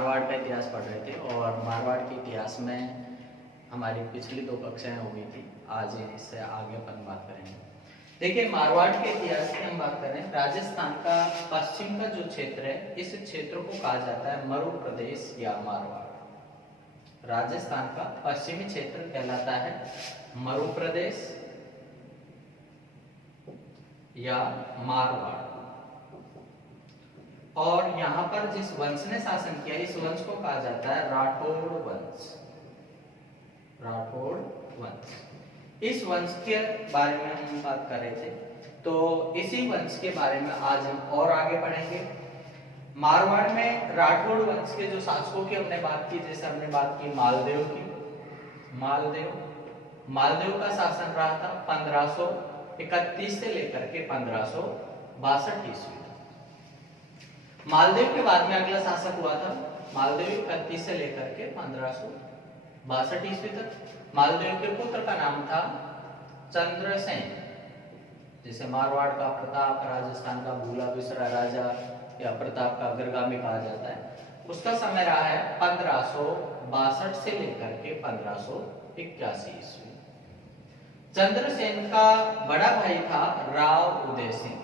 मारवाड़ का इतिहास पढ़ रहे थे और मारवाड़ के इतिहास में हमारी पिछली 2 कक्षाएं हो गई थी। आज इससे आगे अपन बात करेंगे। देखिए, मारवाड़ के इतिहास की हम बात करें, राजस्थान का पश्चिम का जो क्षेत्र है, इस क्षेत्र को कहा जाता है मरु प्रदेश या मारवाड़। राजस्थान का पश्चिमी क्षेत्र कहलाता है मरु प्रदेश या मारवाड़। और यहाँ पर जिस वंश ने शासन किया, इस वंश को कहा जाता है राठौड़ वंश। राठौड़ वंश, इस वंश के बारे में हम बात कर रहे थे, तो इसी वंश के बारे में आज हम और आगे बढ़ेंगे। मारवाड़ में राठौड़ वंश के जो शासकों की हमने बात की, जैसे हमने बात की मालदेव की। मालदेव का शासन रहा था 1531 से लेकर के 1562 ईस्वी। मालदेव के बाद में अगला शासक हुआ था मालदेव 31 से लेकर के 1562 ईस्वी तक। मालदेव के पुत्र का नाम था चंद्रसेन, जिसे मारवाड़ का प्रताप, राजस्थान का भूला बिसरा राजा या प्रताप का अग्रगामी कहा जाता है। उसका समय रहा है 1562 से लेकर के 1581 ईस्वी। चंद्रसेन का बड़ा भाई था राव उदय सिंह।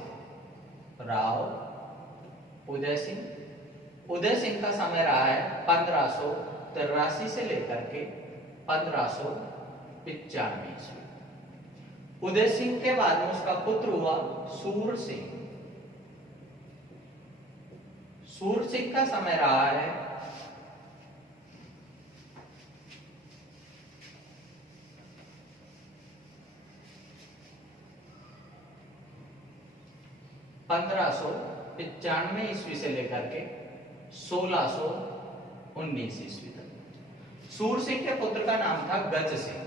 उदय सिंह का समय रहा है 1583 से लेकर के 1595 ईस्वी। उदय सिंह के बाद में उसका पुत्र हुआ सूर सिंह। सूर सिंह का समय रहा है 1595 ईस्वी से लेकर के 1619 ईस्वी तक। सूर सिंह के पुत्र का नाम था गज सिंह।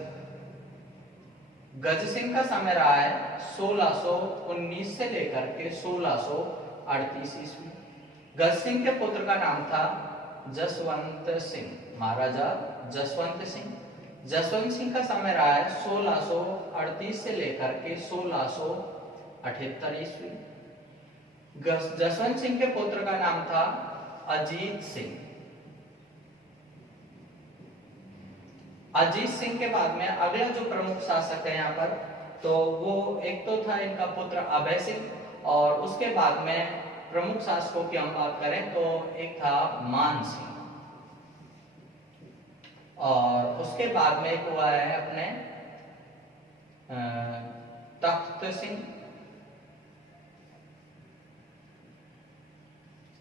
गज सिंह का समय रहा है 1619 से लेकर के 1638 ईस्वी। गज सिंह के पुत्र का नाम था जसवंत सिंह, महाराजा जसवंत सिंह। जसवंत सिंह का समय रहा है 1638 से लेकर के 1678 ईस्वी। जसवंत सिंह के पुत्र का नाम था अजीत सिंह। अजीत सिंह के बाद में अगला जो प्रमुख शासक है यहाँ पर, तो वो एक तो था इनका पुत्र अभय सिंह, और उसके बाद में प्रमुख शासकों की हम बात करें तो एक था मान सिंह, और उसके बाद में एक हुआ है अपने तख्त सिंह,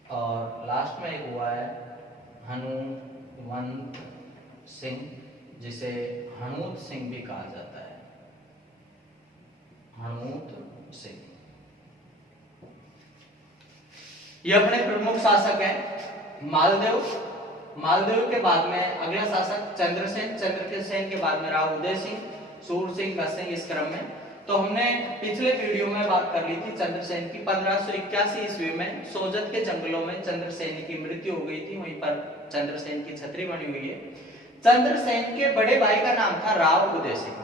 और लास्ट में एक हुआ है हनुमंत सिंह, जिसे हनूत सिंह भी कहा जाता है। हनूत सिंह, ये अपने प्रमुख शासक हैं। मालदेव के बाद में अगला शासक चंद्रसेन के बाद में रहा उदय सिंह, सूर सिंह, गज सिंह, इस क्रम में। तो हमने पिछले वीडियो में बात कर ली थी चंद्रसेन की। 1581 ईस्वी में सोजत के जंगलों में चंद्रसेन की मृत्यु हो गई थी। वहीं पर चंद्रसेन की छतरी बनी हुई है। चंद्रसेन के बड़े भाई का नाम था राव उदय सिंह।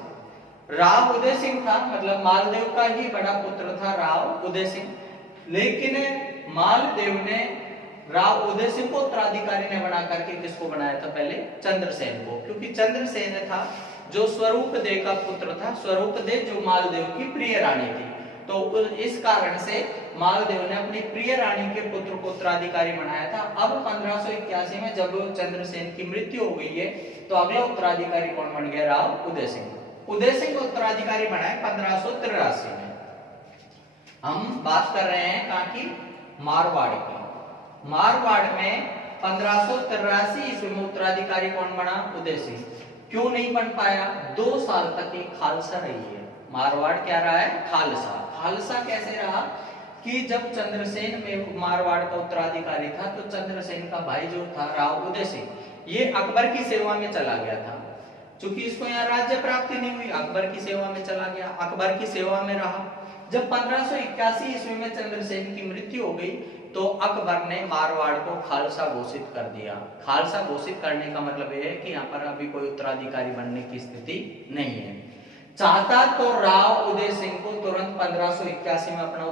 राव उदय सिंह था, मतलब मालदेव का ही बड़ा पुत्र था राव उदय सिंह। लेकिन मालदेव ने राव उदय सिंह को उत्तराधिकारी ने बना करके किसको बनाया था? पहले चंद्रसेन को, क्योंकि चंद्रसेन था जो स्वरूपदेव का पुत्र था। स्वरूपदेव जो मालदेव की प्रिय रानी थी, तो इस कारण से मालदेव ने अपनी प्रिय रानी के पुत्र को उत्तराधिकारी बनाया था। अब 1581 में जब चंद्रसेन की मृत्यु हो गई है, तो अगला उत्तराधिकारी कौन बन गया? राव उदय सिंह। उदय सिंह को उत्तराधिकारी बनाया 1583 में। हम बात कर रहे हैं कहाँ की? मारवाड़ की। मारवाड़ में 1583 ईस्वी में उत्तराधिकारी कौन बना? उदय सिंह। क्यों नहीं बन पाया? 2 साल तक ये खालसा रही है। मारवाड़ क्या रहा है? खालसा। खालसा कैसे रहा कि जब चंद्रसेन में मारवाड़ का उत्तराधिकारी था, तो चंद्रसेन का भाई जो था राव उदय सिंह, ये अकबर की सेवा में चला गया था। चूंकि इसको यहाँ राज्य प्राप्ति नहीं हुई, अकबर की सेवा में चला गया, अकबर की सेवा में रहा। जब 1581 ईस्वी में चंद्रसेन की मृत्यु हो गई, तो अकबर ने मारवाड़ को खालसा घोषित कर दिया। खालसा घोषित करने का मतलब यह है कि यहाँ पर अभी कोई उत्तराधिकारी बनने की स्थिति नहीं है। चाहता तो राव उदय सिंह को तुरंत 1581 में अपना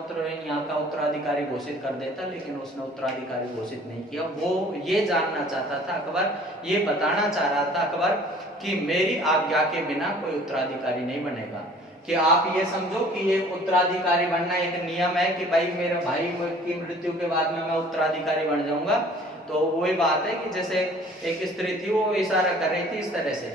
यहाँ का उत्तराधिकारी घोषित कर देता, लेकिन उसने उत्तराधिकारी घोषित नहीं किया। वो ये जानना चाहता था अकबर, ये बताना चाह रहा था अकबर कि मेरी आज्ञा के बिना कोई उत्तराधिकारी नहीं बनेगा, कि आप ये समझो कि ये उत्तराधिकारी बनना एक नियम है कि भाई मेरे भाई की मृत्यु के बाद में मैं उत्तराधिकारी बन जाऊंगा। तो वही बात है कि जैसे एक स्त्री थी, वो इशारा कर रही थी इस तरह से,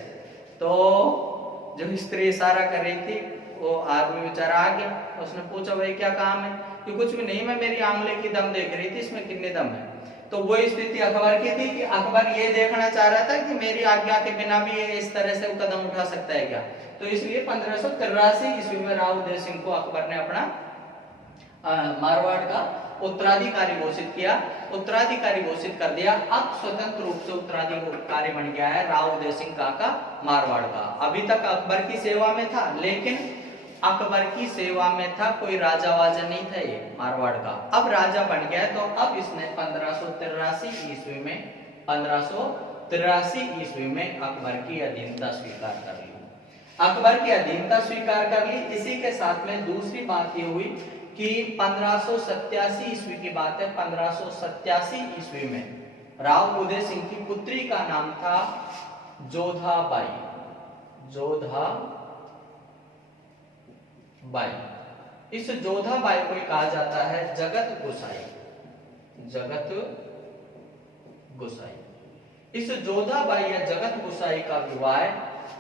तो जब स्त्री इशारा कर रही थी, वो आदमी बेचारा आ गया, उसने पूछा भाई क्या काम है, कि कुछ भी नहीं, मैं मेरी आंवले की दम देख रही थी, इसमें कितने दम है। तो वो स्थिति अकबर की थी कि अकबर ये देखना चाह रहा था कि मेरी आज्ञा के बिना भी ये इस तरह से कदम उठा सकता है क्या। तो इसलिए 1583 ईस्वी में राव उदय सिंह को अकबर ने अपना मारवाड़ का उत्तराधिकारी घोषित किया, उत्तराधिकारी घोषित कर दिया। अब स्वतंत्र रूप से उत्तराधिकारी बन गया है राव उदय सिंह का मारवाड़ का। अभी तक अकबर की सेवा में था, लेकिन अकबर की सेवा में था, कोई राजा वाजा नहीं था ये मारवाड़ का। अब राजा बन गया, तो अब इसने 1583 ईस्वी में अकबर की अधीनता स्वीकार कर ली। अकबर की अधीनता स्वीकार कर ली। इसी के साथ में दूसरी बात ये हुई कि 1587 ईस्वी की बात है, 1587 ईस्वी में राव उदय सिंह की पुत्री का नाम था जोधाबाई। इस जोधाबाई को कहा जाता है जगत गोसाई। इस जोधाबाई या जगत गोसाई का विवाह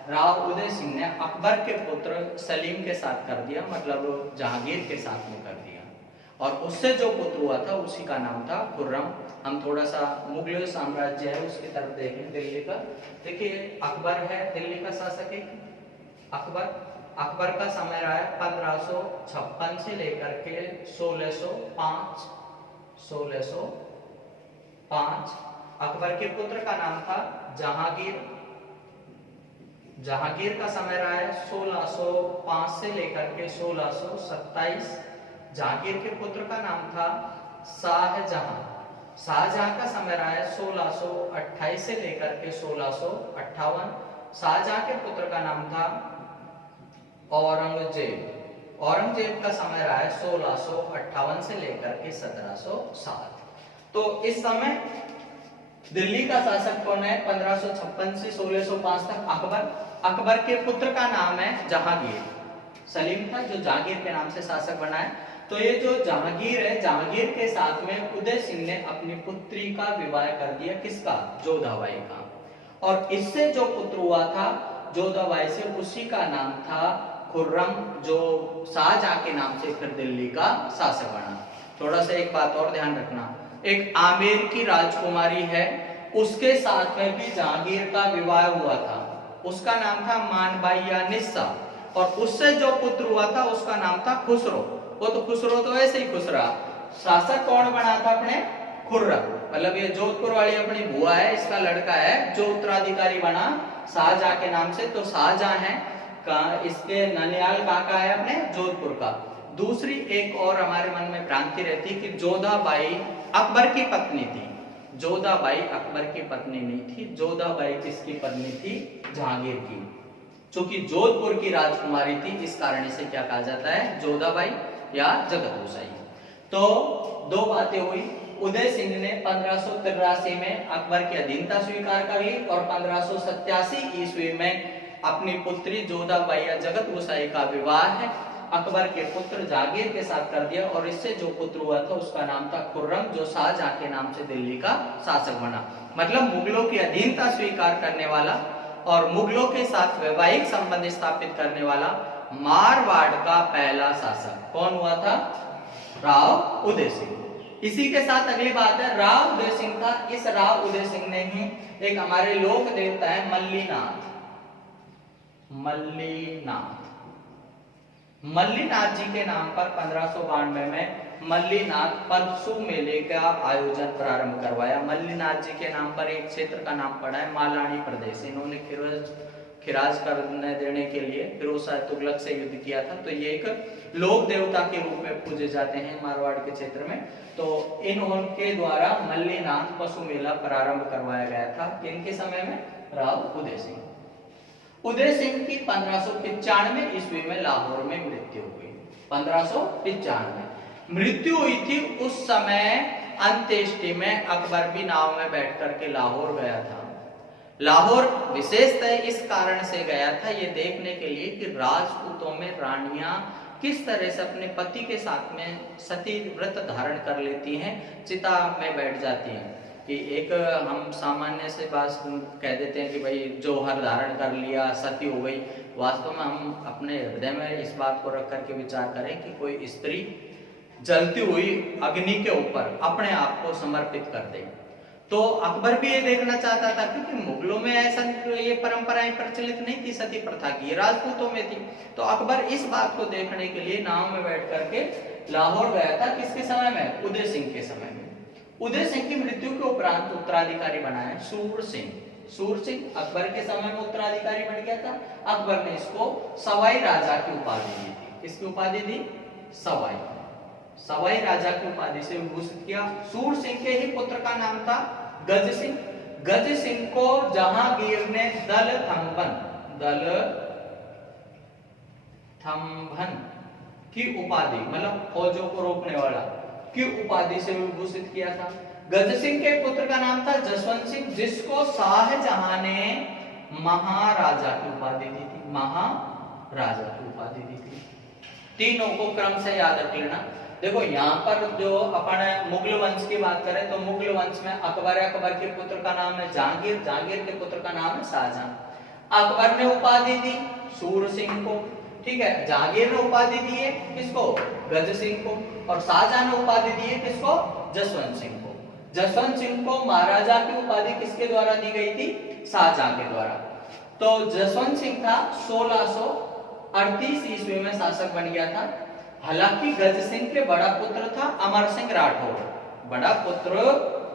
राव उदय सिंह ने अकबर के पुत्र सलीम के साथ कर दिया, मतलब जहांगीर के साथ में कर दिया। और उससे जो पुत्र हुआ था उसी का नाम था खुर्रम। हम थोड़ा सा मुगल साम्राज्य है उसकी तरफ देखें, दिल्ली का। देखिए अकबर है दिल्ली का शासक है। अकबर का समय रहा है 1556 से लेकर के 1605। अकबर के पुत्र का नाम था जहांगीर का समय रहा है 1605 से लेकर के 1627। जहांगीर के पुत्र का नाम था शाहजहां का समय रहा है 1628 से लेकर के 1658। शाहजहां के पुत्र का नाम था औरंगजेब का समय रहा है 1658 से लेकर के 1707। तो इस समय दिल्ली का शासक कौन है? 1556 से 1605 तक अकबर के पुत्र का नाम है जहांगीर। सलीम था जो जहांगीर के नाम से शासक बना है। तो ये जो जहांगीर है, जहांगीर के साथ में उदय सिंह ने अपनी पुत्री का विवाह कर दिया। किसका? जोधाबाई का। और इससे जो पुत्र हुआ था जोधाबाई से, उसी का नाम था खुर्रम, जो शाहजहां के नाम से फिर दिल्ली का शासक बना। थोड़ा सा एक बात और ध्यान रखना, एक आमेर की राजकुमारी है, उसके साथ में भी जहांगीर का विवाह हुआ था। उसका नाम था मानबाई या निस्सा। और उससे जो पुत्र हुआ था उसका नाम था खुसरो। वो तो खुसरो तो ऐसे ही खुश रहा। शासक कौन बना था अपने? खुर्रम। मतलब ये जोधपुर वाली अपनी बुआ है, इसका लड़का है जो उत्तराधिकारी बना शाहजहां के नाम से। तो शाहजहां है इसके ननियाल कहाँ का है? अपने जोधपुर का। दूसरी एक और हमारे मन में भ्रांति रहती कि जोधाबाई अकबर की पत्नी थी। जोधाबाई अकबर की पत्नी नहीं थी। जोधाबाई किसकी पत्नी थी? जहांगीर की। चूंकि जोधपुर की राजकुमारी थी, इस कारण से क्या कहा जाता है? जोधाबाई या जगत गोसाई। तो दो बातें हुई। उदय सिंह ने 1583 में अकबर की अधीनता स्वीकार कर ली और 1587 ईस्वी में अपनी पुत्री जोधाबाई या जगत गोसाई का विवाह है अकबर के पुत्र जहांगीर के साथ कर दिया। और इससे जो पुत्र हुआ था उसका नाम था खुर्रम, जो शाहजहां के नाम से दिल्ली का शासक बना। मतलब मुगलों की अधीनता स्वीकार करने वाला और मुगलों के साथ वैवाहिक संबंध स्थापित करने वाला मारवाड़ का पहला शासक कौन हुआ था? राव उदय सिंह। इसी के साथ अगली बात है, राव उदय सिंह था। इस राव उदय सिंह ने ही एक हमारे लोक देवता है मल्लीनाथ जी के नाम पर 1592 में मल्लीनाथ परसु मेले का आयोजन प्रारंभ करवाया। मल्लीनाथ जी के नाम पर एक क्षेत्र का नाम पड़ा है मालानी प्रदेश। इन्होंने खिराज करने देने के लिए फिरोज शाह तुगलक से युद्ध किया था। तो ये एक लोक देवता के रूप में पूजे जाते हैं मारवाड़ के क्षेत्र में। तो इनके द्वारा मल्लीनाथ पशु मेला प्रारंभ करवाया गया था। किनके समय में? राव उदय सिंह। उदय सिंह की 1595 ईस्वी में लाहौर में मृत्यु हुई। 1595 मृत्यु हुई थी। उस समय अंत्येष्टि में अकबर भी नाव में बैठ करके लाहौर गया था। लाहौर विशेषतः इस कारण से गया था, ये देखने के लिए कि राजपूतों में रानियां किस तरह से अपने पति के साथ में सती व्रत धारण कर लेती हैं, चिता में बैठ जाती हैं। कि एक हम सामान्य से बात कह देते हैं कि भाई जौहर धारण कर लिया, सती हो गई। वास्तव में हम अपने हृदय में इस बात को रख करके विचार करें कि कोई स्त्री जलती हुई अग्नि के ऊपर अपने आप को समर्पित कर दे। तो अकबर भी ये देखना चाहता था, क्योंकि मुगलों में ऐसा ये परंपराएं प्रचलित नहीं थी सती प्रथा की, राजपूतों में थी। तो अकबर इस बात को देखने के लिए नाव में बैठ करके लाहौर गया था। किसके समय में? उदय सिंह के समय में। उदय सिंह की मृत्यु के उपरांत उत्तराधिकारी बनाया सूर सिंह। सूर सिंह अकबर के समय में उत्तराधिकारी बन गया था। अकबर ने इसको सवाई राजा की उपाधि दी थी। किसकी उपाधि दी? सवाई राजा की उपाधि से विभूषित किया। सूर सिंह के ही पुत्र का नाम था गज सिंह। गज सिंह को जहांगीर ने दल थंभन की उपाधि, मतलब फौजों को रोकने वाला की उपाधि से विभूषित किया था। गज सिंह के पुत्र का नाम था जसवंत सिंह, जिसको शाहजहां ने महाराजा की उपाधि दी थी। महाराजा की उपाधि दी थी। तीनों को क्रम से याद रख लेना। देखो यहाँ पर जो अपन मुगल वंश की बात करें तो मुगल वंश में अकबर के पुत्र का नाम है जहांगीर, जहांगीर के पुत्र का नाम है शाहजहां। अकबर ने उपाधि दी सूर सिंह को, ठीक है। जहांगीर ने उपाधि दी है किसको? गज सिंह को। और शाहजहां ने उपाधि दी है किसको? जसवंत सिंह को। जसवंत सिंह को महाराजा की उपाधि किसके द्वारा दी गई थी? शाहजहां के द्वारा। तो जसवंत सिंह था 1638 ईस्वी में शासक बन गया था। हालांकि गज सिंह के बड़ा पुत्र था अमर सिंह राठौर। बड़ा पुत्र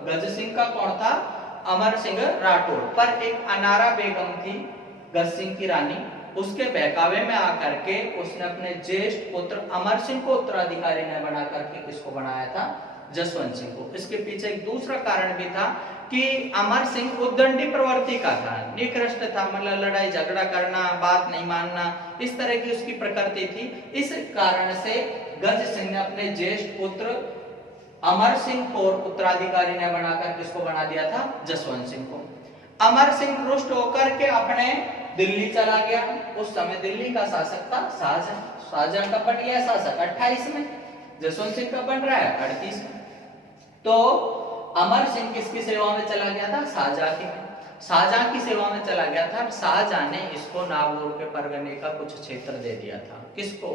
गज सिंह का कौन था? अमर सिंह राठौर। पर एक अनारा बेगम थी गज सिंह की रानी, उसके बहकावे में आकर के उसने अपने ज्येष्ठ पुत्र अमर सिंह को उत्तराधिकारी ने बना करके किसको बनाया था? जसवंत सिंह को। इसके पीछे एक दूसरा कारण भी था कि अमर सिंह उद्दंडी प्रवृत्ति का था, निकृष्ट था, मतलब लड़ाई झगड़ा करना, बात नहीं मानना, इस तरह की उसकी प्रकृति थी। इस कारण से गज सिंह ने अपने ज्येष्ठ पुत्र अमर सिंह को उत्तराधिकारी ने बनाकर किसको बना दिया था? जसवंत सिंह को। अमर सिंह रुष्ट होकर के अपने दिल्ली चला गया। उस समय दिल्ली का शासक था शाहजहां। शाहजहां कब बन गया शासक? 28 में। जसवंत सिंह कब बन रहा है? 38 में। तो अमर सिंह किसकी सेवा में चला गया था? शाहजहां की। शाहजहां की सेवा में चला गया था। शाहजहां ने इसको नागौर के परगने का कुछ क्षेत्र दे दिया था। किसको?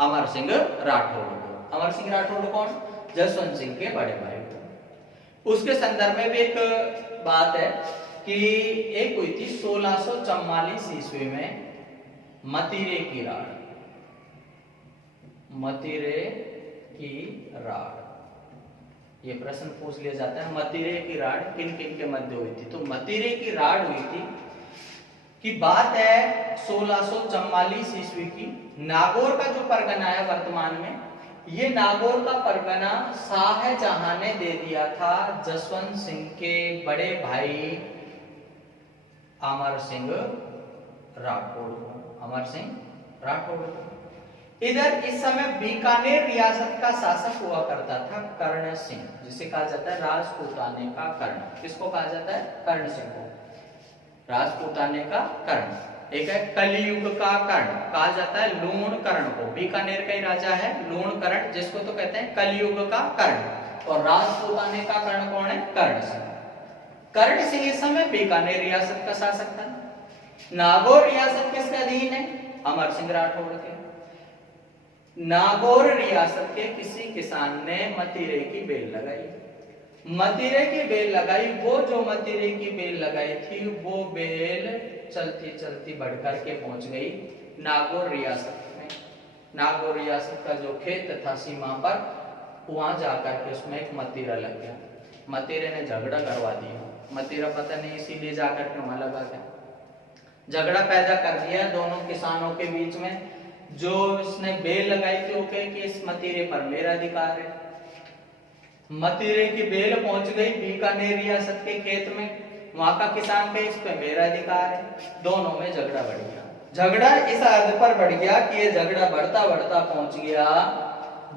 अमर सिंह राठौड़ को। अमर सिंह राठौड़ कौन? जसवंत सिंह के बड़े भाई को। उसके संदर्भ में भी एक बात है कि एक हुई थी 1644 ईस्वी में मतीरे की राड़। मतीरे की राड़, ये प्रश्न पूछ लिया जाता है, मतीरे की राड़ किन किन के मध्य हुई थी? तो मतीरे की राड़ हुई थी कि बात है 1644 ईस्वी की। नागौर का जो परगना है वर्तमान में, ये नागौर का परगना शाहजहां ने दे दिया था जसवंत सिंह के बड़े भाई अमर सिंह राठौड़ को। अमर सिंह राठौड़ को। इधर इस समय बीकानेर रियासत का शासक हुआ करता था कर्ण सिंह, जिसे कहा जाता है राजपूताने का कर्ण। किसको कहा जाता है? कर्ण सिंह को। राजपूताने का कर्ण। एक है कलियुग का कर्ण, कहा जाता है लूण कर्ण को। बीकानेर का ही राजा है लूण कर्ण, जिसको तो कहते हैं कलियुग का कर्ण। और राजपूताने का कर्ण कौन है? कर्ण सिंह। कर्ण सिंह इस समय बीकानेर रियासत का शासक था। नागौर रियासत किसके अधीन है? अमर सिंह राठौड़ के। नागौर रियासत के किसी किसान ने मतीरे की बेल लगाई। मतीरे की बेल लगाई। वो जो मतीरे की बेल लगाई थी, वो बेल चलती चलती बढ़कर के पहुंच गई नागौर रियासत में। नागौर रियासत का जो खेत था सीमा पर, वहां जाकर के उसमें एक मतीरा लग गया। मतीरे ने झगड़ा करवा दिया। मतीरा पता नहीं इसीलिए जाकर के वहां लगा गया, झगड़ा पैदा कर दिया दोनों किसानों के बीच में। जो इसने बेल लगाई थी वो कहे कि इस मतीरे पर मेरा अधिकार है। मतीरे की बेल पहुंच गई बीकानेर रियासत के खेत में। वहां का किसान पे, इस पे मेरा अधिकार है। दोनों में झगड़ा बढ़ गया। झगड़ा इस हद पर बढ़ गया कि ये झगड़ा बढ़ता बढ़ता पहुंच गया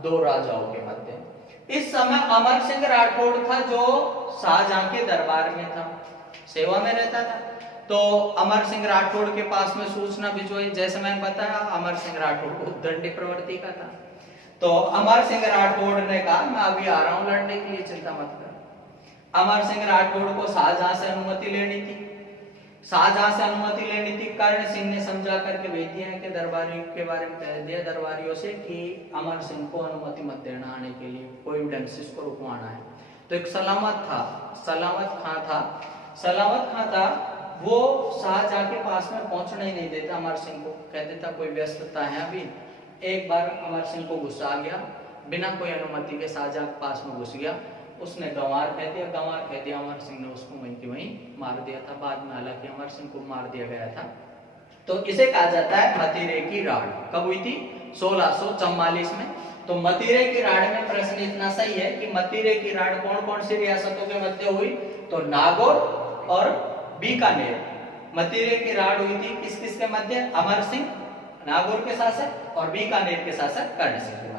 दो राजाओं के मध्य। इस समय अमर सिंह राठौड़ था जो शाहजहां के दरबार में था, सेवा में रहता था। तो अमर सिंह राठौड़ के पास में सूचना भिजवाई। जैसे मैंने बताया अमर सिंह राठौड़ उद्दंडी प्रवृत्ति का था। तो अमर सिंह राठौड़ ने कहा मैं अभी आ रहा हूं लड़ने के लिए, चिंता मत कर। अमर सिंह राठौड़ को शाहजहां से अनुमति लेनी थी। शाहजहां से अनुमति लेनी थी। कर्ण सिंह ने समझा करके भेज दिया है कि दरबारियों के बारे में कह दिया दरबारियों से कि अमर सिंह को अनुमति मत देना आने के लिए, कोई भी ढंग से इसको रुकवाना है। तो एक सलामत खां था, वो शाहजहां के पास में पहुंचने ही नहीं देता अमर सिंह को, कह देता कोई व्यस्तता है अभी। एक बार अमर सिंह को गुस्सा आ गया, बिना कोई अनुमति के शाहजहां के पास में घुस गया, उसने गंवार कह दिया। अमर सिंह ने उसको वहीं की वहीं मार दिया था। बाद में हालांकि अमर सिंह को मार दिया गया था। तो इसे कहा जाता है मतीरे की राड़। कब हुई थी? 1644 में। तो मतीरे की राड़ में प्रश्न इतना सही है कि मतीरे की राड़ कौन कौन सी रियासतों के मध्य हुई? तो नागौर और बीकानेर। मतीरे की राड़ हुई थी किस किस के मध्य? अमर सिंह नागौर के शासक और बीकानेर के शासक कर्ण सिंह के मध्य।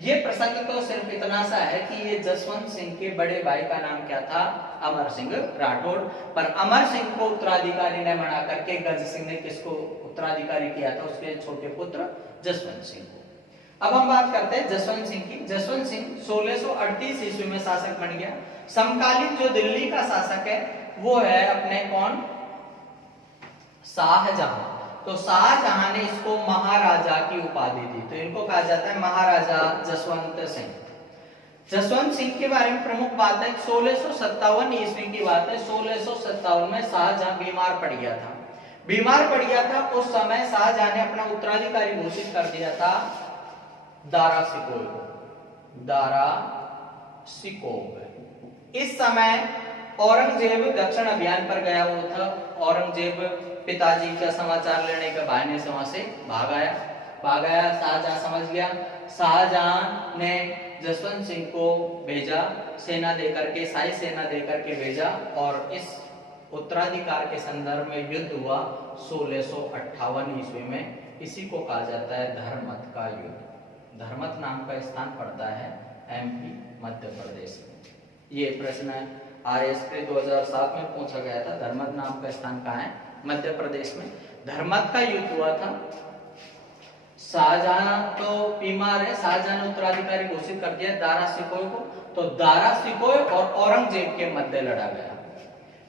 ये प्रसंग तो सिर्फ इतना सा है कि ये जसवंत सिंह के बड़े भाई का नाम क्या था? अमर सिंह राठौड़। पर अमर सिंह को उत्तराधिकारी ने बना करके गज सिंह ने किसको उत्तराधिकारी किया था? उसके छोटे पुत्र जसवंत सिंह को। अब हम बात करते हैं जसवंत सिंह की। जसवंत सिंह 1638 ईस्वी में शासक बन गया। समकालीन जो दिल्ली का शासक है वो है अपने कौन? शाहजहां। तो शाहजहां ने इसको महाराजा की उपाधि दी। तो इनको कहा जाता है महाराजा जसवंत सिंह। जसवंत सिंह के बारे में प्रमुख बात है 1657 ईस्वी की बात है। 1657 में शाहजहां बीमार पड़ गया था। उस समय शाहजहां ने अपना उत्तराधिकारी घोषित कर दिया था दारा सिकोह। इस समय औरंगजेब दक्षिण अभियान पर गया हुआ था। औरंगजेब पिताजी का समाचार लेने के बहाने से वहां से भाग आया। शाहजहां समझ गया। शाहजहां ने जसवंत सिंह को भेजा, सेना देकर के, शाही सेना देकर के भेजा और इस उत्तराधिकार के संदर्भ में युद्ध हुआ 1658 ईस्वी में। इसी को कहा जाता है धर्मत का युद्ध। धर्मत नाम का स्थान पड़ता है एमपी मध्य प्रदेश में। ये प्रश्न आरएसपी 2007 में पूछा गया था। धर्मत नाम का स्थान कहाँ है? मध्य प्रदेश में। धर्मत का युद्ध हुआ था। शाहजहां तो बीमार है, शाहजहां ने उत्तराधिकारी घोषित कर दिया दारा सिकोह को। तो दारा सिकोह और औरंगजेब के मध्य लड़ा गया।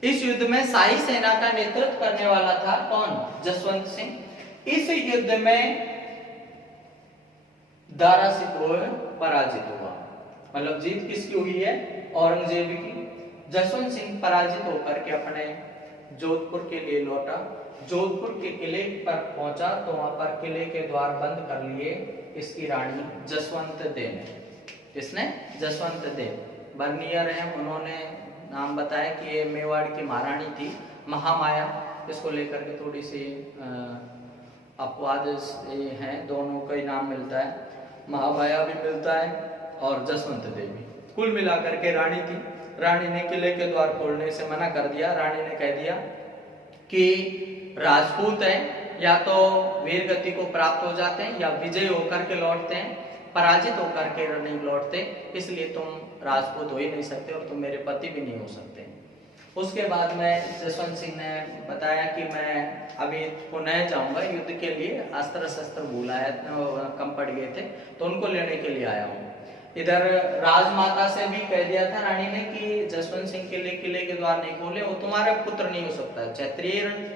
इस युद्ध में शाही सेना का नेतृत्व करने वाला था कौन? जसवंत सिंह। इस युद्ध में दारा सिकोह पराजित हुआ। मतलब जीत किसकी हुई है? औरंगजेब की। जसवंत सिंह पराजित होकर के अपने जोधपुर के लिए लौटा। जोधपुर के किले पर पहुंचा तो वहां पर किले के द्वार बंद कर लिए इसकी रानी जसवंत देव ने। किसने? जसवंत देव। बर्नियर है, उन्होंने नाम बताया कि ये मेवाड़ की महारानी थी महामाया। इसको लेकर के थोड़ी सी अपवाद हैं, दोनों का ही नाम मिलता है, महामाया भी मिलता है और जसवंत देवी। कुल मिलाकर के रानी थी। रानी ने किले के द्वार खोलने से मना कर दिया। रानी ने कह दिया कि राजपूत है या तो वीर गति को प्राप्त हो जाते हैं या विजय होकर के लौटते हैं, पराजित होकर के नहीं लौटते, इसलिए तुम राजपूत हो ही नहीं सकते और तुम मेरे पति भी नहीं हो सकते। उसके बाद में जसवंत सिंह ने बताया कि मैं अभी पुनः जाऊंगा युद्ध के लिए, अस्त्र शस्त्र भूलाया कम पड़ गए थे तो उनको लेने के लिए आया हूँ। इधर राजमाता से भी कह दिया था रानी ने कि जसवंत सिंह के लिए किले के द्वार नहीं खोले, वो तुम्हारा पुत्र नहीं हो सकता,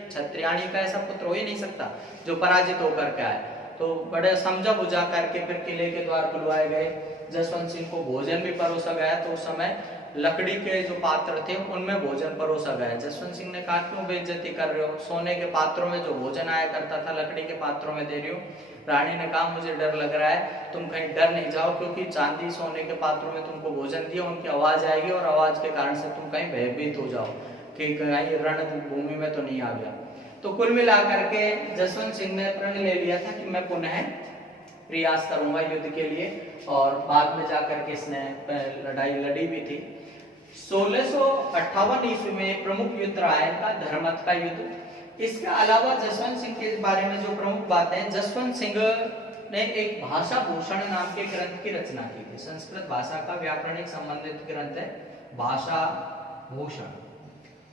क्षत्रियाणी का ऐसा पुत्र हो ही नहीं सकता जो पराजित होकर के आए। तो बड़े समझा बुझा करके फिर किले के द्वार खुलवाए गए। जसवंत सिंह को भोजन भी परोसा गया। तो उस समय लकड़ी के जो पात्र थे उनमें भोजन परोसा गया। जसवंत सिंह ने कहा क्यों बेइज्जती कर रहे हो, सोने के पात्रों में जो भोजन आया करता था लकड़ी के पात्रों में दे रही हो। रानी ने कहा मुझे डर लग रहा है, तुम कहीं डर नहीं जाओ क्योंकि चांदी सोने के पात्रों में तुमको भोजन दिया, उनकी आवाज आएगी और आवाज के कारण से तुम कहीं भयभीत हो जाओ कि कहीं रणभूमि में तो नहीं आ गया। तो कुल मिलाकर के जसवंत सिंह ने प्रण ले लिया था कि मैं पुनः प्रयास करूंगा युद्ध के लिए और बाद में जाकर के इसने लड़ाई लड़ी भी थी। 1658 ईस्वी में प्रमुख युद्ध रहा है इनका धर्मत का युद्ध। इसके अलावा जसवंत सिंह के बारे में जो प्रमुख बात है, जसवंत सिंह ने एक भाषा भूषण नाम के ग्रंथ की रचना की थी। संस्कृत भाषा का व्याकरणिक संबंधित ग्रंथ है भाषा भूषण।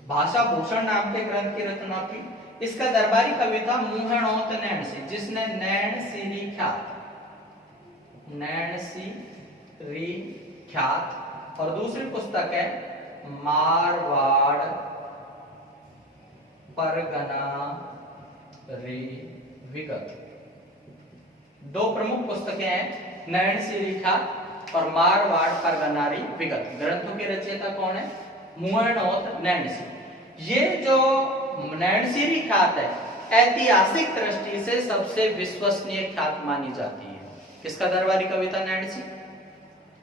भाषा भूषण नाम के ग्रंथ की रचना की। इसका दरबारी कवि था मुहणोत नैणसी, जिसने नैणसीरी ख्यात, और दूसरी पुस्तक है मारवाड़ परगना री विगत। दो प्रमुख पुस्तकें हैं, नैणसीरी ख्यात और मारवाड़ परगनारी विगत। ग्रंथों के रचयिता कौन है? मुहणोत नैणसी। ये जो नैणसीरी ख्यात है ऐतिहासिक दृष्टि से सबसे विश्वसनीय ख्यात मानी जाती है। किसका दरबारी कवि था? नैणसी,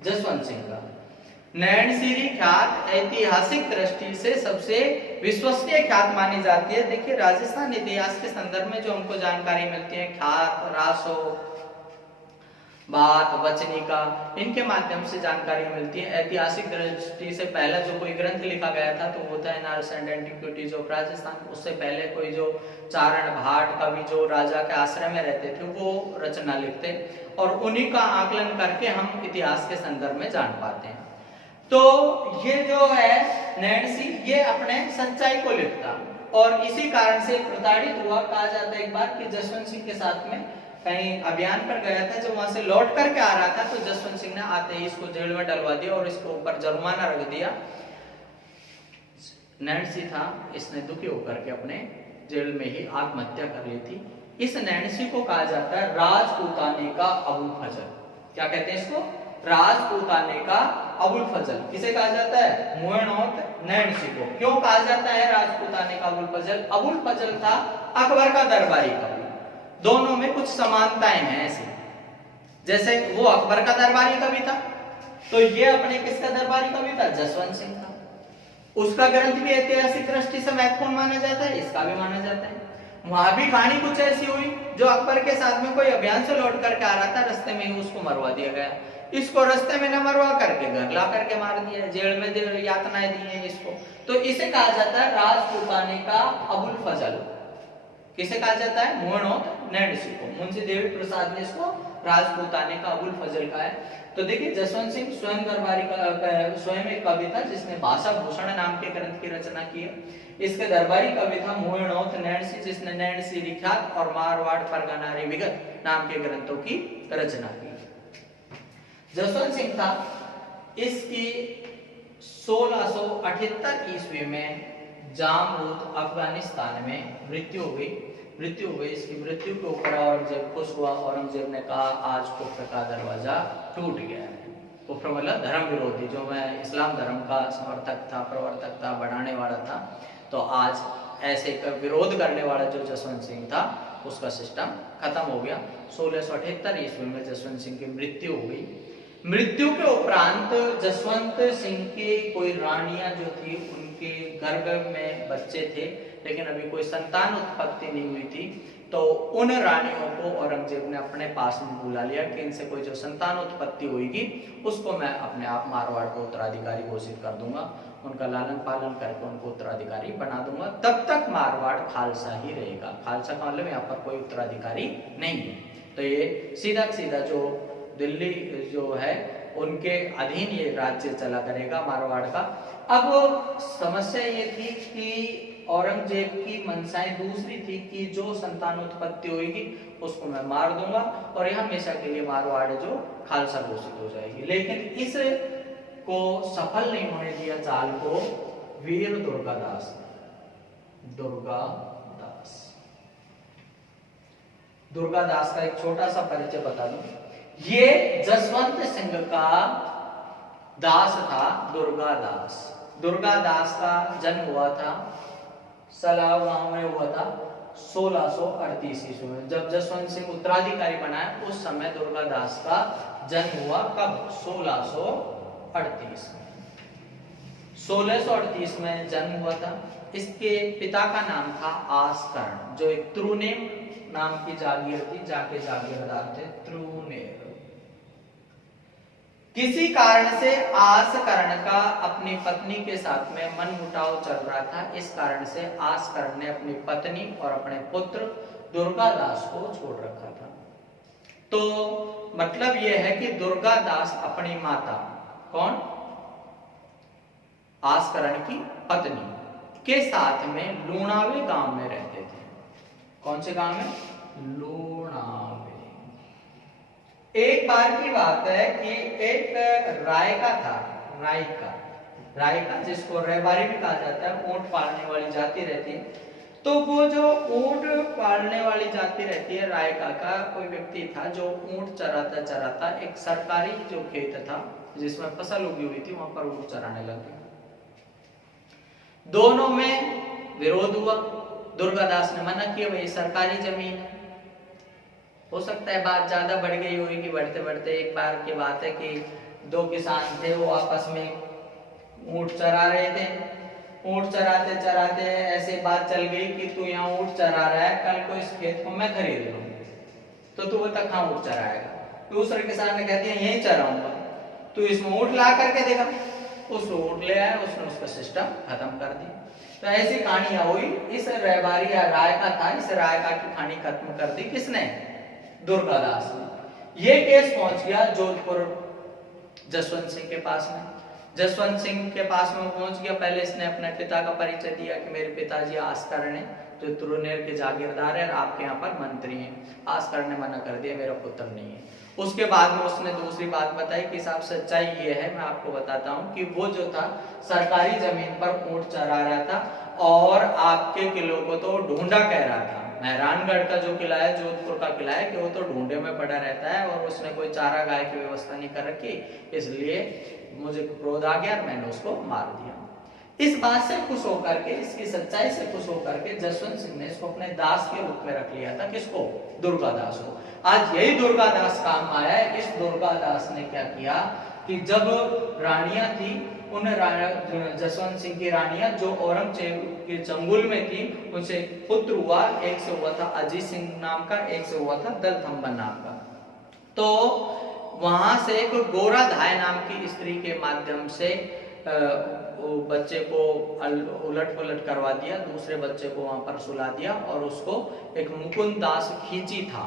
जसवंत सिंह का। नैणसीरी ख्यात ऐतिहासिक दृष्टि से सबसे विश्वसनीय ख्यात मानी जाती है। देखिए राजस्थान इतिहास के संदर्भ में जो हमको जानकारी मिलती है, ख्यात, रासो, बात, वचनिका, इनके माध्यम से जानकारी मिलती है। ऐतिहासिक दृष्टि से पहला जो कोई ग्रंथ लिखा गया था तो वो था analysis and antiquities of Rajasthan. उससे पहले कोई जो चारण भाट कवि जो राजा के आश्रय में रहते थे वो रचना लिखते, और उन्हीं का आकलन करके हम इतिहास के संदर्भ में जान पाते हैं। तो ये जो है नैणसी, ये अपने सच्चाई को लिखता, और इसी कारण से प्रताड़ित हुआ। कहा जाता है एक बार कि जसवंत सिंह के साथ में कहीं अभियान पर गया था, जब वहां से लौट करके आ रहा था तो जसवंत सिंह ने आते ही इसको जेल में डलवा दिया और इसको ऊपर जुर्माना रख दिया। नैणसी था, इसने दुखी होकर के अपने जेल में ही आत्महत्या कर ली थी। इस नैणसी को कहा जाता है राजपूताने का अबुल फजल। क्या कहते हैं इसको? राजपूताने का अबुल फजल। किसे कहा जाता है? मुहणोत नैणसी को। क्यों कहा जाता है राजपूताने का अबुल फजल? अबुल फजल था अकबर का दरबारी कवि। दोनों में कुछ समानताएं हैं ऐसी, जैसे वो अकबर का दरबारी कवि था तो ये अपने किसका दरबारी कवि था? जसवंत सिंह था। उसका ग्रंथ भी ऐतिहासिक दृष्टि से महत्वपूर्ण माना जाता है, इसका भी माना जाता है। वहां भी कहानी कुछ ऐसी हुई, जो अकबर के साथ में कोई अभियान से लौट करके आ रहा था, रास्ते में ही उसको मरवा दिया गया। इसको रास्ते में न मरवा करके घर ला करके मार दिया, जेल में यातनाएं दी हैं इसको। तो इसे कहा जाता है राजपूताने का अबुल फजल। किसे कहा जाता है? मुहणोत नैणसी को। मुंशी देवी प्रसाद ने इसको राजपूताने का अबुल फजल कहा है। तो देखिए जसवंत सिंह स्वयं दरबारी का स्वयं एक कवि था जिसने भाषा भूषण नाम के ग्रंथ की रचना की है। इसके दरबारी कवि था मुहणोत नैणसी, जिसने नैणसीरी ख्यात और मारवाड़ परगनारी विगत नाम के ग्रंथों की रचना की। जसवंत सिंह था, इसकी 1678 ईस्वी में जामरूद अफगानिस्तान में मृत्यु हुई। इसकी मृत्यु के ऊपर औरंगजेब खुश हुआ। औरंगजेब ने कहा आज कुफ्र का दरवाजा टूट गया है। कुफ्र मतलब धर्म विरोधी, जो मैं इस्लाम धर्म का समर्थक था, प्रवर्तक था, बढ़ाने वाला था, तो आज ऐसे विरोध करने वाला जो जसवंत सिंह था उसका सिस्टम खत्म हो गया। 1678 ईस्वी में जसवंत सिंह की मृत्यु हो गई। मृत्यु के उपरांत जसवंत सिंह की कोई रानियां जो थी उनके गर्भ में बच्चे थे, लेकिन अभी कोई संतान उत्पत्ति नहीं हुई थी। तो उन रानियों को औरंगजेब ने अपने पास में बुला लिया कि इनसे कोई जो संतान उत्पत्ति होगी उसको मैं अपने आप मारवाड़ को उत्तराधिकारी घोषित कर दूंगा, उनका लालन पालन करके उनको उत्तराधिकारी बना दूंगा। तब तक मारवाड़ खालसा ही रहेगा। खालसा का मतलब यहाँ पर कोई उत्तराधिकारी नहीं है। तो ये सीधा सीधा जो दिल्ली जो है उनके अधीन ये राज्य चला करेगा मारवाड़ का। अब समस्या ये थी कि औरंगजेब की मंशाएं दूसरी थी कि जो संतान उत्पत्ति होगी उसको मैं मार दूंगा और यह हमेशा के लिए मारवाड़ जो खालसा घोषित हो जाएगी। लेकिन इस को सफल नहीं होने दिया चाल को वीर दुर्गादास। दुर्गादास का एक छोटा सा परिचय बता दूं। ये जसवंत सिंह का दास था दुर्गादास। दुर्गादास का जन्म हुआ था सलाव गांव में हुआ था 1638 ईस्वी में। जब जसवंत सिंह उत्तराधिकारी बनाया उस समय दुर्गादास का जन्म हुआ। कब? 1638 में। 1638 में जन्म हुआ था। इसके पिता का नाम था आसकर्ण, जो एक त्रुनेम नाम की जागीर थी, जाके जागीरदार थे त्रुनेर। किसी कारण से आसकर्ण का अपनी पत्नी के साथ में मनमुटाव चल रहा था। इस कारण से आसकर्ण ने अपनी पत्नी और अपने पुत्र दुर्गादास को छोड़ रखा था। तो मतलब यह है कि दुर्गादास अपनी माता, कौन, आसकर्ण की पत्नी के साथ में लूणावे गांव में रहते थे। कौन से गांव में? लूणावे। एक बार की बात है कि एक रायका था, रायका जिसको रहबारी भी कहा जाता है, ऊंट पालने वाली जाति रहती है। तो वो जो ऊंट पालने वाली जाति रहती है, रायका का कोई व्यक्ति था जो ऊंट चराता एक सरकारी जो खेत था जिसमें फसल उगी हुई थी, वहां पर ऊंट चराने लग गया। दोनों में विरोध हुआ। दुर्गादास ने मना किया, भाई सरकारी जमीन है। हो सकता है बात ज्यादा बढ़ गई होगी कि बढ़ते बढ़ते एक बार की बात है कि दो किसान थे, वो आपस में ऊंट चरा रहे थे। ऊंट चराते चराते ऐसे बात चल गई कि तू यहाँ ऊंट चरा रहा है, कल को इस खेत को मैं खरीद लूं, तो तू बता कहाँ ऊंट चराएगा। दूसरे किसान ने कह दिया यहीं चराऊंगा, तू इसमें ऊंट ला करके देगा। उस ऊंट ले आया, उसने उसका सिस्टम खत्म कर दिया। तो ऐसी कहानियां हुई। इस रहबारी या रायका था, इस रायका की कहानी खत्म कर दी किसने? दुर्गादास ने। ये केस पहुंच गया जोधपुर जसवंत सिंह के पास में। जसवंत सिंह के पास में पहुंच गया। पहले इसने अपने पिता का परिचय दिया कि मेरे पिताजी आसकर्ण है जो तुरुनेर के जागीरदार है और आपके यहाँ पर मंत्री हैं। आसकर्ण ने मना कर दिया, मेरा पुत्र नहीं है। उसके बाद में उसने दूसरी बात बताई कि साहब सच्चाई ये है, मैं आपको बताता हूँ कि वो जो था सरकारी जमीन पर ऊंट चरा रहा था और आपके किले को तो ढूंढा कह रहा था। मेहरानगढ़ का जो किला है, जोधपुर का किला है, कि वो तो ढूंढे में पड़ा रहता है और उसने कोई चारा गाय की व्यवस्था नहीं कर रखी, इसलिए मुझे क्रोध आ गया और मैंने उसको मार दिया। इस बात से खुश होकर के, इसकी सच्चाई से खुश होकर के जसवंत सिंह ने इसको अपने दास के रूप में रख लिया था। किसको? दुर्गादास को। आज यही दुर्गादास काम आया है। इस दुर्गादास ने क्या किया कि जब रानियां थी, उन जसवंत सिंह की रानियां जो औरंगजेब के चंगुल में थी, उनसे पुत्र हुआ। एक से हुआ था अजीत सिंह नाम का, एक से हुआ था दलथम्बन नाम का। तो वहां से एक गोरा धाय नाम की स्त्री के माध्यम से बच्चे को उलट पुलट करवा दिया, दूसरे बच्चे को वहां पर सुला दिया और उसको एक मुकुंद दास खींची था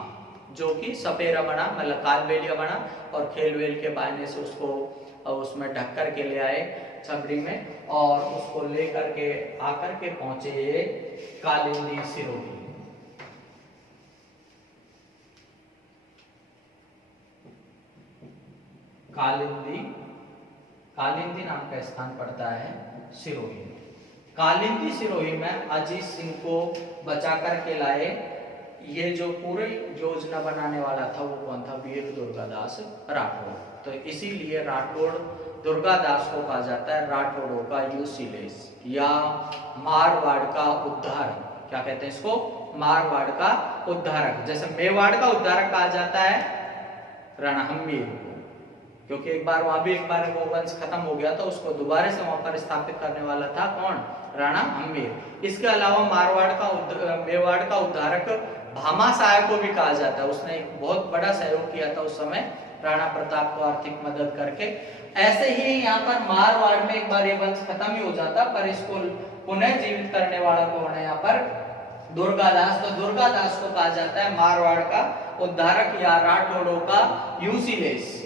जो कि सपेरा बना, मतलब कालबेलिया बना, और खेल वेल के बहाने से उसको उसमें ढक कर के ले आए छबड़ी में और उसको लेकर के आकर के पहुंचे कालिंदी सिरोही। कालिंदी नाम का स्थान पड़ता है सिरोही। कालिंदी सिरोही में अजीत सिंह को बचा कर के लाए। ये जो पूरी योजना बनाने वाला था वो कौन था? वीर दुर्गादास राठौड़। तो इसीलिए राठौड़ दुर्गादास को कहा जाता है राठौड़ों का यूसीलेस या मारवाड़ का उद्धारक। क्या कहते हैं इसको? मारवाड़ का उद्धारक। जैसे मेवाड़ का उद्धारक कहा जाता है रणहंबीर को, क्योंकि एक बार वहां भी एक बार वो वंश खत्म हो गया था, उसको दोबारा से वहां पर स्थापित करने वाला था कौन? रणहंबीर। इसके अलावा मेवाड़ का उद्धारक भामा साय को भी कहा जाता है। उसने एक बहुत बड़ा सहयोग किया था उस समय राणा प्रताप को आर्थिक मदद करके। ऐसे ही यहाँ पर मारवाड़ में एक बार ये वंश खत्म ही हो जाता, पर इसको पुनः जीवित करने वाला कौन है यहाँ पर? दुर्गादास। तो दुर्गादास को कहा जाता है मारवाड़ का उद्धारक या राठौड़ों का यूसीलेस।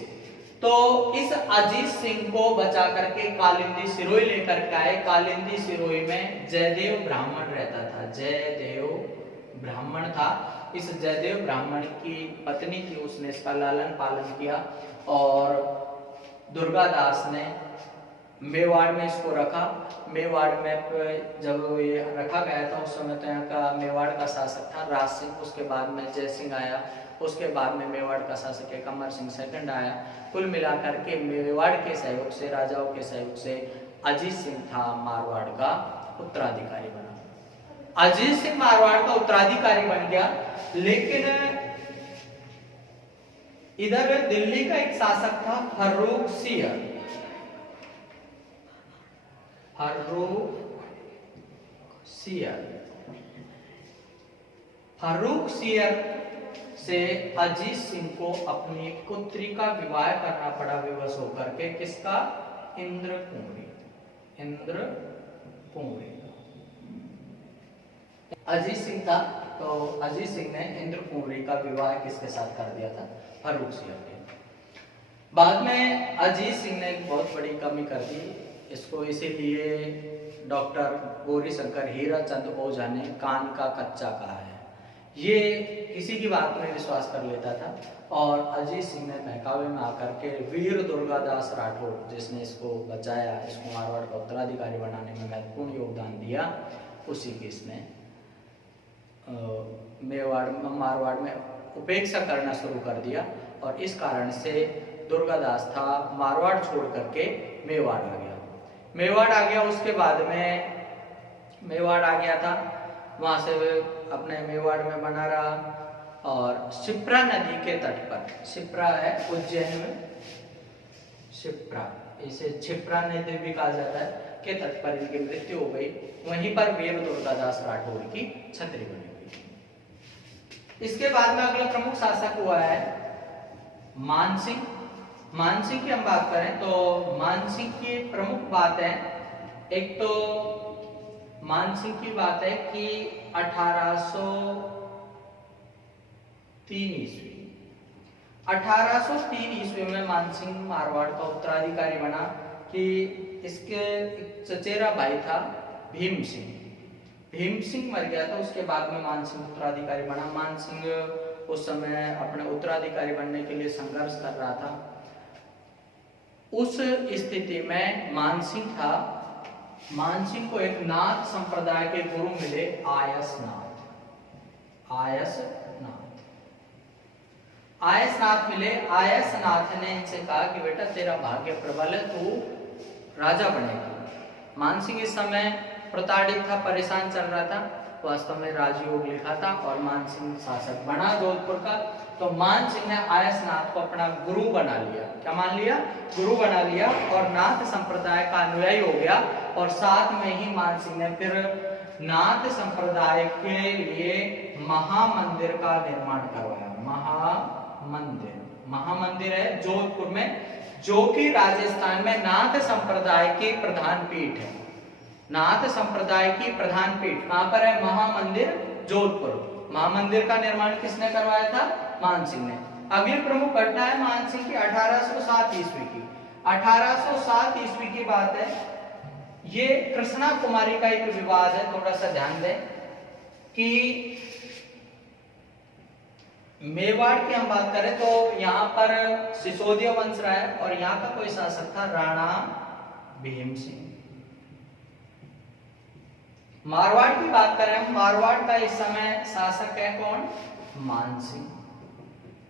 तो इस अजीत सिंह को बचा करके कालिंदी सिरोही लेकर के आए। कालिंदी सिरोही में जयदेव ब्राह्मण रहता था। जयदेव ब्राह्मण था। इस जयदेव ब्राह्मण की पत्नी थी, उसने इसका लालन पालन किया और दुर्गादास ने मेवाड़ में इसको रखा। मेवाड़ में जब ये रखा गया था उस समय तो यहाँ का मेवाड़ का शासक था राज सिंह, उसके बाद में जय सिंह आया, उसके बाद में मेवाड़ का शासक है कमर सिंह सेकंड आया। कुल मिलाकर के मेवाड़ के सहयोग से, राजाओं के सहयोग से अजीत सिंह था मारवाड़ का उत्तराधिकारी बना। अजीत सिंह मारवाड़ का उत्तराधिकारी बन गया, लेकिन इधर दिल्ली का एक शासक था फर्रुख सियर। फर्रुख सियर से अजीत सिंह को अपनी पुत्री का विवाह करना पड़ा विवश होकर के। किसका? इंद्रकुंवरी। इंद्रकुंवरी अजीत सिंह था, तो अजीत सिंह ने इंद्रकुंवरी का विवाह किसके साथ कर दिया था? फर्रुखसिंह के। बाद में अजीत सिंह ने एक बहुत बड़ी कमी कर दी इसको, इसीलिए डॉक्टर गौरीशंकर हीराचंद ओझा ने कान का कच्चा कहा है। ये किसी की बात में विश्वास कर लेता था और अजीत सिंह ने बहकावे में आकर के वीर दुर्गादास राठौर, जिसने इसको बचाया, इसको मारवाड़ का उत्तराधिकारी बनाने में महत्वपूर्ण योगदान दिया, उसी की इसने मारवाड़ में उपेक्षा करना शुरू कर दिया और इस कारण से दुर्गादास था मारवाड़ छोड़ करके मेवाड़ आ गया। मेवाड़ आ गया, उसके बाद में मेवाड़ आ गया था, वहां से अपने मेवाड़ में बना रहा और शिप्रा नदी के तट पर, शिप्रा है उज्जैन में, शिप्रा, इसे क्षिप्रा नदी भी कहा जाता है, के तट पर इनकी मृत्यु हो गई। वहीं पर वीर दुर्गादास राठौर की छतरी बनी हुई। इसके बाद में अगला प्रमुख शासक हुआ है मानसिंह। मानसिंह की हम बात करें तो मानसिंह की प्रमुख बात है, एक तो मानसिंह की बात है कि 1803 ईस्वी में मानसिंह मारवाड़ का उत्तराधिकारी बना कि इसके एक चचेरा भाई था भीम सिंह। भीम सिंह मर गया था, उसके बाद में मानसिंह उत्तराधिकारी बना। मानसिंह उस समय अपने उत्तराधिकारी बनने के लिए संघर्ष कर रहा था। उस स्थिति में मानसिंह था, मानसिंह को एक नाथ संप्रदाय के गुरु मिले, आयसनाथ मिले। आयसनाथ ने इनसे कहा कि बेटा तेरा भाग्य प्रबल है, तू राजा बनेगा। मानसिंह इस समय प्रताड़ित था, परेशान चल रहा था, वास्तव में राजयोग लिखा था और मानसिंह शासक बना जोधपुर का। तो मानसिंह ने आयसनाथ को अपना गुरु बना लिया। क्या मान लिया? गुरु बना लिया और नाथ संप्रदाय का अनुयायी हो गया। और साथ में ही मानसिंह ने फिर नाथ संप्रदाय के लिए महामंदिर का निर्माण करवाया। महामंदिर है जोधपुर में, जो कि राजस्थान में नाथ संप्रदाय की प्रधान पीठ है। नाथ संप्रदाय की प्रधान पीठ कहां पर है? महामंदिर जोधपुर। महामंदिर का निर्माण किसने करवाया था? मानसिंह ने। अगली प्रमुख घटना है मानसिंह की 1807 ईस्वी की। 1807 ईस्वी की बात है, ये कृष्णा कुमारी का एक विवाद है, थोड़ा सा ध्यान दें कि मेवाड़ की हम बात करें तो यहाँ पर सिसोदिया वंश रहा है और यहाँ का कोई शासक था राणा भीम सिंह। मारवाड़ की बात करें, मारवाड़ का इस समय शासक है कौन? मानसिंह।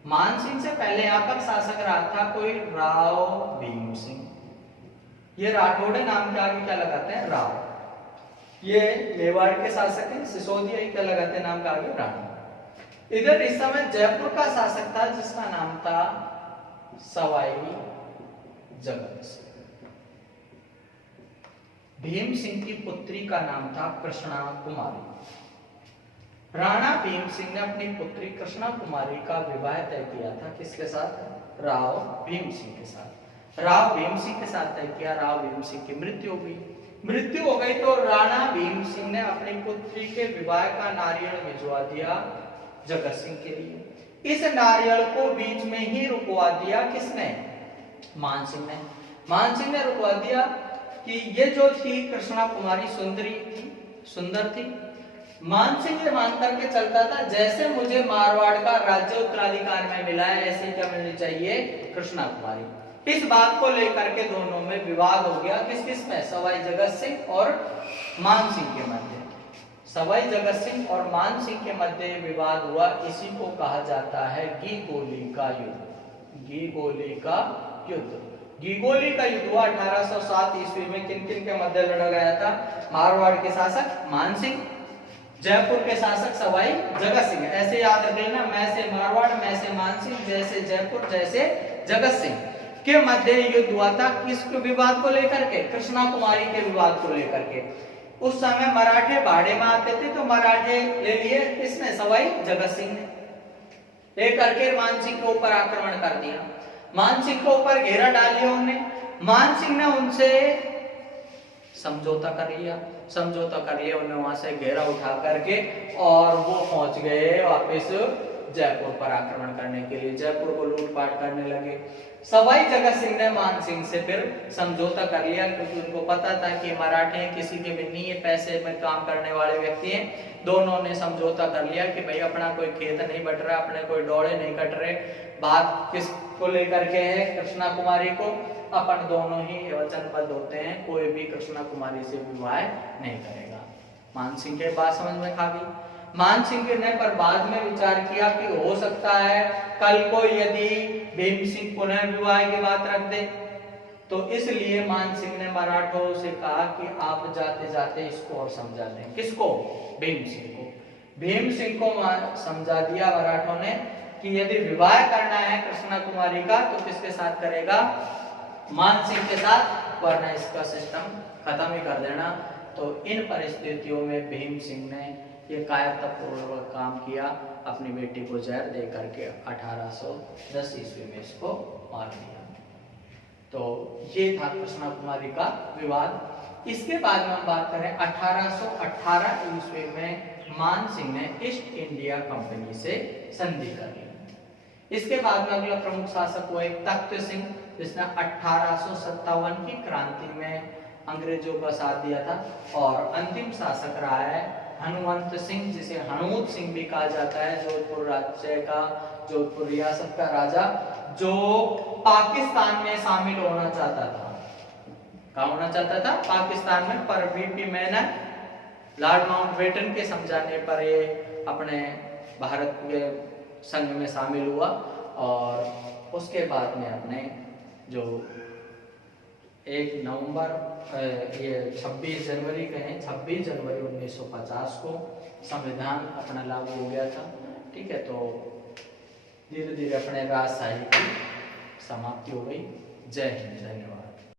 मानसिंह से पहले यहाँ पर शासक रहा था कोई राव भीम सिंह। ये राठौड़े नाम के आगे क्या लगाते हैं? राव। ये मेवाड़ के शासक हैं। सिसोदिया ही क्या लगाते हैं नाम के आगे? राणा। इधर इस समय जयपुर का शासक था जिसका नाम था सवाई जगत सिंह। भीम सिंह की पुत्री का नाम था कृष्णा कुमारी। राणा भीम सिंह ने अपनी पुत्री कृष्णा कुमारी का विवाह तय किया था किसके साथ? राव भीम सिंह के साथ। राव भीम सिंह के साथ तय किया। राव भीम सिंह की मृत्यु हो गई तो राणा भीम सिंह ने अपनी पुत्री के विवाह का नारियल भिजवा दिया जगत सिंह के लिए। इस नारियल को बीच में ही रुकवा दिया किसने? मानसिंह ने। मानसिंह ने रुकवा दिया कि ये जो थी कृष्णा कुमारी सुंदर थी। मानसिंह ये मान करके चलता था जैसे मुझे मारवाड़ का राज्य उत्तराधिकार में मिला है ऐसे क्या मिलनी चाहिए? कृष्णा कुमारी। इस बात को लेकर के दोनों में विवाद हो गया। किस में? सवाई जगत सिंह और मान सिंह के मध्य। सवाई जगत सिंह और मान सिंह के मध्य विवाद हुआ। इसी को कहा जाता है घीगोली का युद्ध। घीगोली का युद्ध हुआ 1807 ईस्वी में। किन किन के मध्य लड़ा गया था? मारवाड़ के शासक मान सिंह, जयपुर के शासक सवाई जगत सिंह। ऐसे याद रख लेना, मैं से मारवाड़, मैं से मान सिंह, जैसे जयपुर जैसे जगत सिंह के मध्य युद्ध हुआ था। किस विवाद को लेकर के? कृष्णा कुमारी के विवाद को लेकर के। उस समय मराठे भाड़े में आते थे तो मराठे ले लिए किसने? सवाई जगत सिंह ने। ये करके मान सिंह के ऊपर आक्रमण कर दिया। मान सिंह के ऊपर घेरा डाल लिया उन्होंने। मान सिंह ने उनसे समझौता कर लिया उन्होंने वहां से घेरा उठा करके, और वो पहुंच गए वापस जयपुर पर आक्रमण करने के लिए, जयपुर को लूटपाट करने लगे। सवाई जगत सिंह ने मान सिंह से फिर समझौता कर लिया, क्योंकि उनको पता था कि मराठे किसी के भी नहीं है, पैसे में काम करने वाले व्यक्ति हैं। दोनों ने समझौता कर लिया कि भाई अपना कोई खेत नहीं बट रहा, अपने कोई डोले नहीं कट रहे, बात किसको लेकर के है, कृष्णा कुमारी को। अपन दोनों ही वचनबद्ध होते हैं, कोई भी कृष्णा कुमारी से विवाह नहीं करेगा। मान सिंह के बात समझ में खा गई। मान सिंह ने पर बाद में विचार किया कि हो सकता है कल को यदि भीम सिंह पुनः विवाह की बात रख दे, तो इसलिए मान सिंह ने मराठों से कहा कि आप जाते जाते इसको और समझा दें। किसको? भीम सिंह को। भीम सिंह को समझा दिया मराठों ने कि यदि विवाह करना है कृष्णा कुमारी का तो किसके साथ करेगा? मान सिंह के साथ, वरना इसका सिस्टम खत्म ही कर देना। तो इन परिस्थितियों में भीम सिंह ने ये कायरतापूर्वक काम किया, अपनी बेटी को जहर दे करके 1810 ईस्वी में इसको मार दिया। तो ये था कृष्णा कुमारी का विवाद। इसके बाद में हम बात करें 1818 ईस्वी में मान सिंह ने ईस्ट इंडिया कंपनी से संधि कर ली। इसके बाद में अगला प्रमुख शासक हुआ एक तख्त सिंह, जिसने 1857 की क्रांति में अंग्रेजों का साथ दिया था। और अंतिम शासक रहा है हनुमंत सिंह, जिसे हनुमत सिंह भी कहा जाता है, जोधपुर राज्य का, जोधपुर रियासत का राजा, जो पाकिस्तान में शामिल होना चाहता था। कहाँ होना चाहता था? पाकिस्तान में। पर वीपी मेनन, लॉर्ड माउंटबेटन के समझाने पर ये अपने भारत के संघ में शामिल हुआ। और उसके बाद में अपने जो 1 नवंबर ये 26 जनवरी कहें, 26 जनवरी 1950 को संविधान अपना लागू हो गया था। ठीक है, तो धीरे धीरे अपने राजशाही की समाप्ति हो गई। जय हिंद, धन्यवाद।